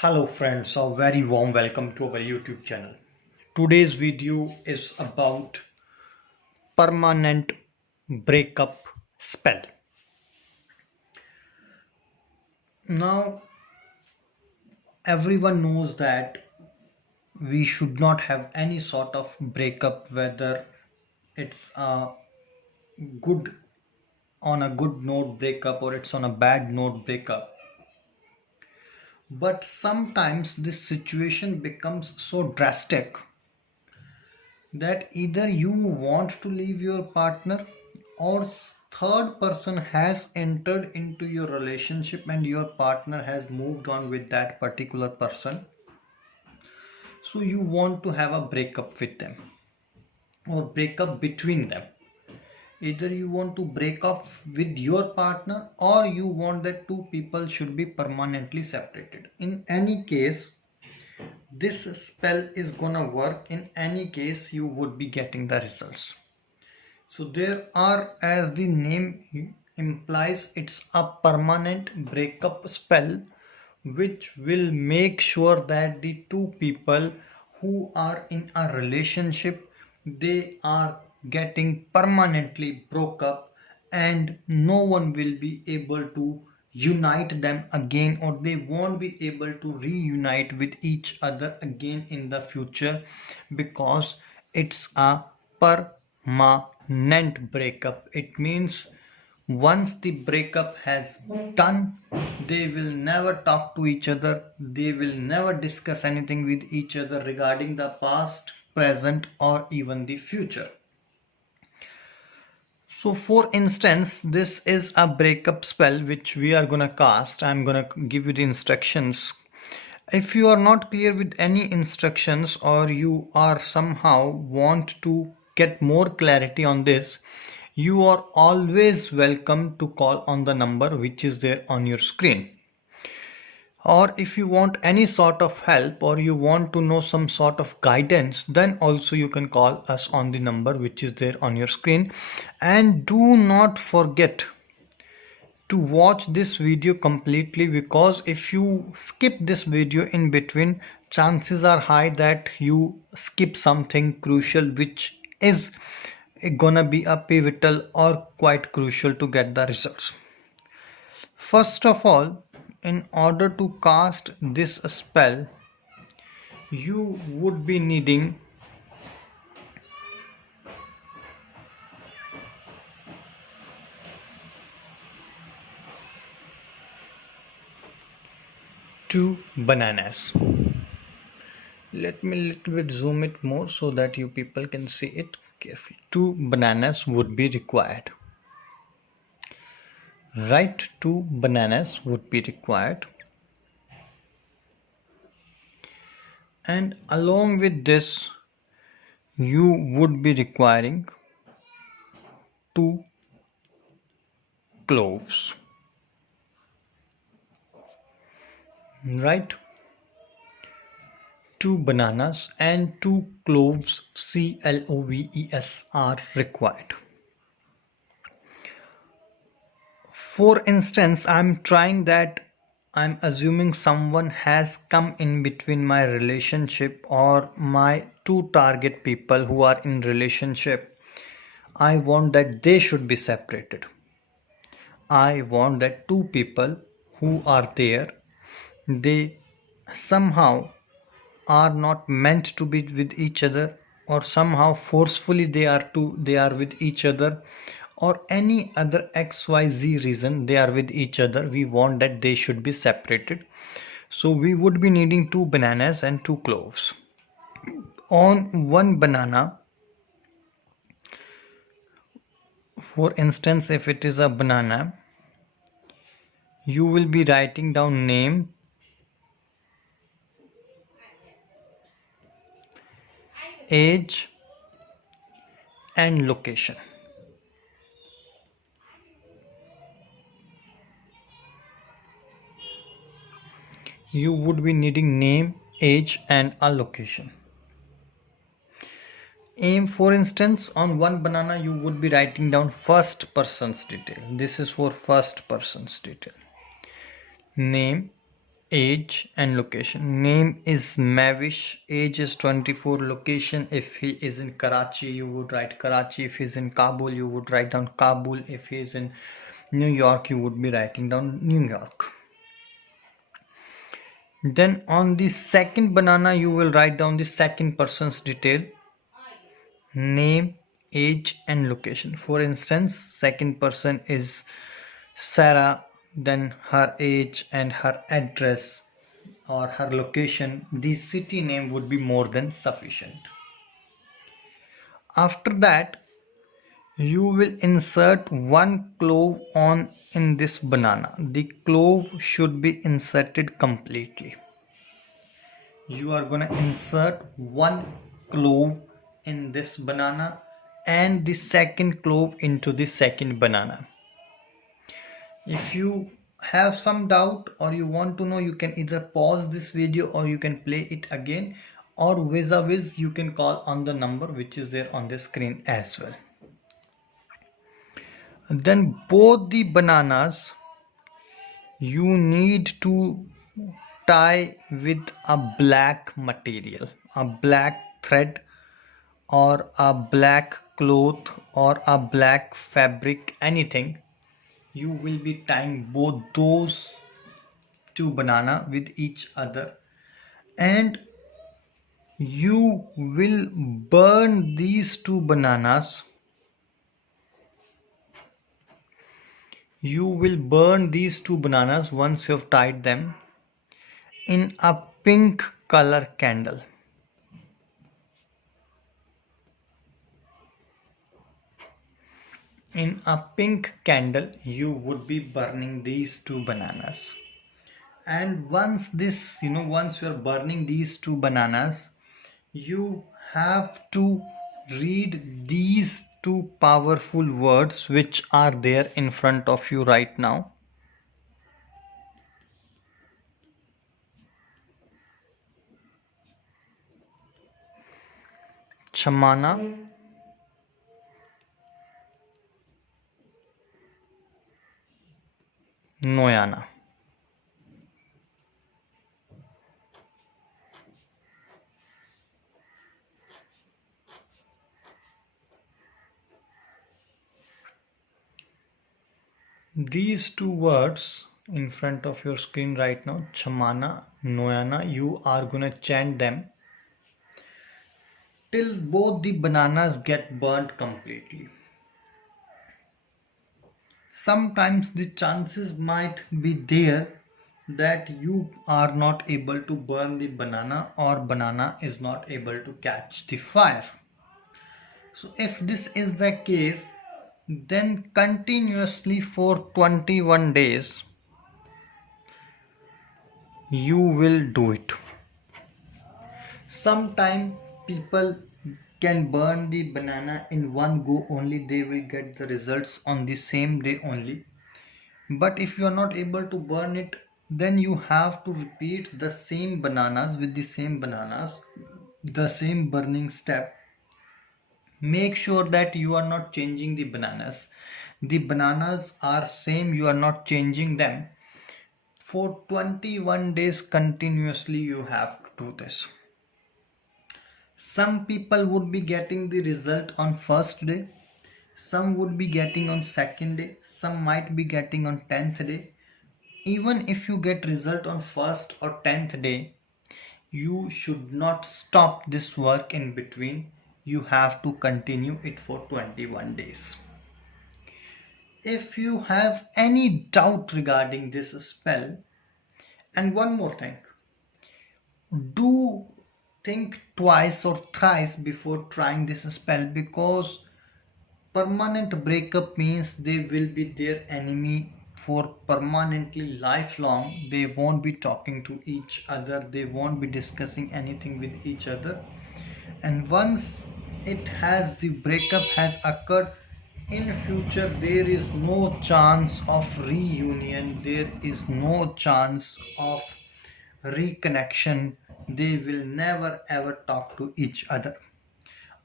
Hello friends, a very warm welcome to our YouTube channel. Today's video is about permanent breakup spell. Now everyone knows that we should not have any sort of breakup, whether it's a good on a good note breakup or it's on a bad note breakup. But sometimes this situation becomes so drastic that either you want to leave your partner or third person has entered into your relationship and your partner has moved on with that particular person, so you want to have a breakup with them or breakup between them. Either you want to break off with your partner or you want that two people should be permanently separated. In any case, this spell is gonna work. In any case, you would be getting the results. So there are, as the name implies, it's a permanent breakup spell which will make sure that the two people who are in a relationship, they are getting permanently broke up and no one will be able to unite them again, or they won't be able to reunite with each other again in the future, because it's a permanent breakup. It means once the breakup has done, they will never talk to each other, they will never discuss anything with each other regarding the past, present, or even the future. So for instance, this is a breakup spell which we are gonna cast. I'm gonna give you the instructions. If you are not clear with any instructions or you are somehow want to get more clarity on this, you are always welcome to call on the number which is there on your screen. Or if you want any sort of help or you want to know some sort of guidance, then also you can call us on the number which is there on your screen. And do not forget to watch this video completely, because if you skip this video in between, chances are high that you skip something crucial which is gonna be a pivotal or quite crucial to get the results. First of all, in order to cast this spell, you would be needing two bananas. Let me little bit zoom it more so that you people can see it carefully. Two bananas would be required. Right, two bananas would be required. And along with this, you would be requiring two cloves. Right? Two bananas and two cloves, CLOVES, are required. For instance, I'm assuming someone has come in between my relationship or my two target people who are in relationship. I want that they should be separated. I want that two people who are there, they somehow are not meant to be with each other, or somehow forcefully they are with each other, or any other XYZ reason they are with each other. We want that they should be separated. So we would be needing two bananas and two cloves. On one banana, for instance, if it is a banana, you will be writing down name, age, and location. You would be needing name, age, and a location. Aim, for instance, on one banana you would be writing down first person's detail. This is for first person's detail. Name, age and location. Name is Mavish, age is 24, location if he is in Karachi you would write Karachi, if he is in Kabul you would write down Kabul, if he is in New York you would be writing down New York. Then on the second banana you will write down the second person's detail, name, age and location. For instance, second person is Sarah, then her age and her address or her location, the city name would be more than sufficient. After that, you will insert one clove on in this banana. The clove should be inserted completely. You are going to insert one clove in this banana and the second clove into the second banana. If you have some doubt or you want to know, you can either pause this video or you can play it again, or vis-a-vis you can call on the number which is there on the screen as well. Then both the bananas you need to tie with a black material, a black thread or a black cloth or a black fabric, anything. You will be tying both those two banana with each other, and you will burn these two bananas. You will burn these two bananas once you have tied them in a pink color candle. In a pink candle you would be burning these two bananas. And once this, once you are burning these two bananas, you have to read these two powerful words which are there in front of you right now. Chamana, Noyana. These two words in front of your screen right now, Chamana, Noyana, you are gonna chant them till both the bananas get burnt completely. Sometimes the chances might be there that you are not able to burn the banana or banana is not able to catch the fire. So if this is the case, then continuously for 21 days you will do it. Sometime people can burn the banana in one go only, they will get the results on the same day only. But if you are not able to burn it, then you have to repeat the same bananas with the same bananas, the same burning step. Make sure that you are not changing the bananas. The bananas are same, you are not changing them. For 21 days continuously you have to do this. Some people would be getting the result on first day, some would be getting on second day, some might be getting on 10th day. Even if you get result on first or 10th day, you should not stop this work in between. You have to continue it for 21 days. If you have any doubt regarding this spell, and one more thing, do think twice or thrice before trying this spell, because permanent breakup means they will be their enemy for permanently lifelong. They won't be talking to each other, they won't be discussing anything with each other. And once the breakup has occurred, in future there is no chance of reunion, there is no chance of reconnection. They will never ever talk to each other.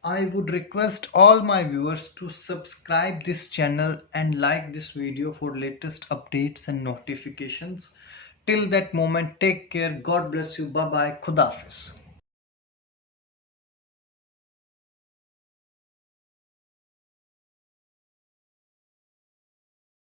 I would request all my viewers to subscribe this channel and like this video for latest updates and notifications. Till that moment, take care. God bless you. Bye bye. Khudafis.